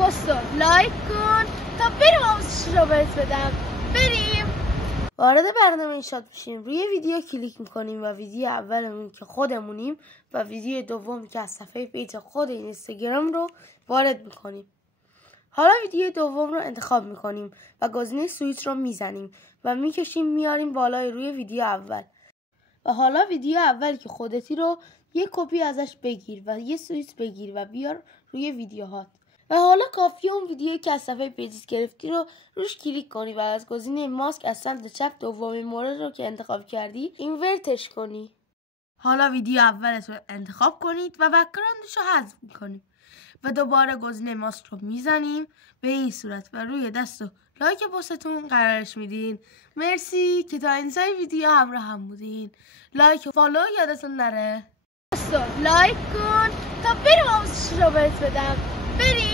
پستو لایک کن تا بریم آموزش رو بهت بدم. بریم. وارد برنامه انشاد میشیم، روی ویدیو کلیک میکنیم و ویدیو اولمون که خودمونیم و ویدیو دوم که از صفحه پیج خود اینستاگرام رو وارد میکنیم. حالا ویدیو دوم رو انتخاب میکنیم و گزینه سویچ رو میزنیم و میکشیم میاریم بالای روی ویدیو اول. و حالا ویدیو اول که خودتی رو یه کپی ازش بگیر و یه سویچ بگیر و بیار روی ویدیوهات. و حالا کافیه اون ویدیویی که از صفحه پیجت گرفتی رو روش کلیک کنی و از گزینه ماسک از سمت چپ دومین مورد رو که انتخاب کردی اینورتش کنی. حالا ویدیو اولت رو انتخاب کنید و بک‌گراندش رو حذف میکنیم و دوباره گزینه ماسک رو میزنیم به این صورت و روی دست و لایک پستتون قرارش میدین. مرسی که تا انتهای ویدیو همراه هم بودین. لایک و فالو یادتون نره. پستو لایک کن تا بریم آموزش رو بهت بدم. بریم.